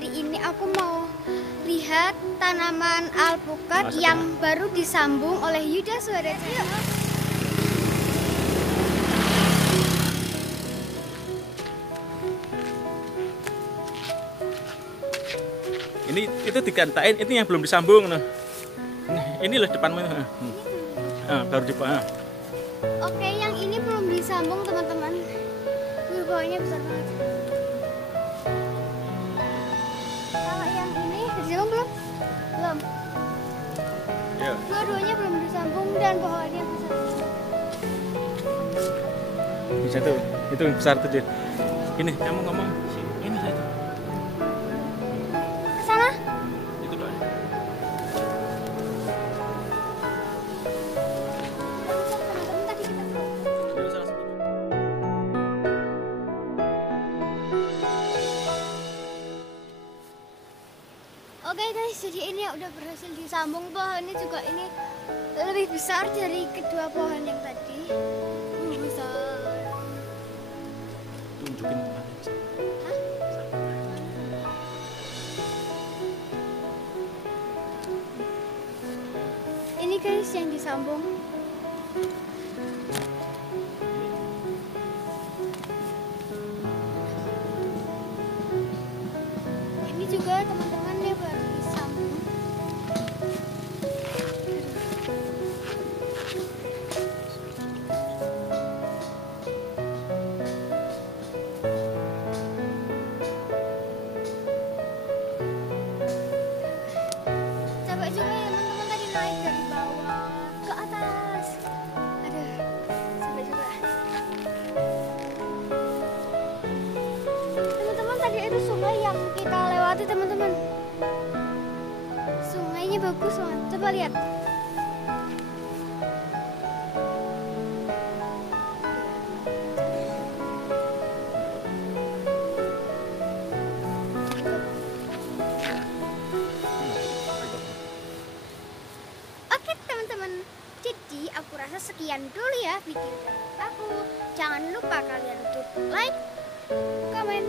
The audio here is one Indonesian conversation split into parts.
hari ini aku mau lihat tanaman alpukat yang baru disambung oleh Yuda Suharja. Ini itu digantain, ini yang belum disambung nah. Ini loh depanmu. Baru di Oke, yang ini belum disambung teman-teman. Bawahnya besar banget. Kalau yang ini disambung belum? Belum. Ya. Dua-duanya belum disambung dan pohonnya besar. Bisa tuh, itu yang besar tuh. Ini kamu ngomong, ini lah itu. Ke sana? Itu loh. Oke guys, jadi ini udah berhasil disambung. Pohonnya juga ini lebih besar dari kedua pohon yang tadi. Besar. Tunjukin tempatnya. Hah? Ini guys yang disambung. Ini juga teman-teman ya baru disambung. Coba juga ya teman-teman tadi naik dari bawah ke atas. Aduh, coba juga. Teman-teman tadi itu sungai yang kita lewati teman-teman. Sungainya bagus banget. Coba lihat. Oke teman-teman, jadi aku rasa sekian dulu ya video dari aku. Jangan lupa kalian untuk like, comment,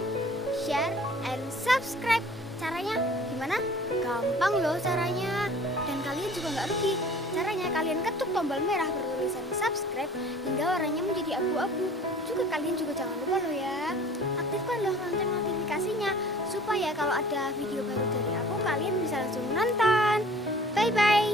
share, and subscribe. Caranya gimana? Gampang loh caranya. Dan kalian juga nggak rugi. Caranya kalian ketuk tombol merah bertulisan subscribe hingga warnanya menjadi abu-abu. Juga kalian juga jangan lupa loh ya, aktifkan loh lonceng notifikasinya supaya kalau ada video baru dari aku kalian bisa langsung nonton. Bye bye.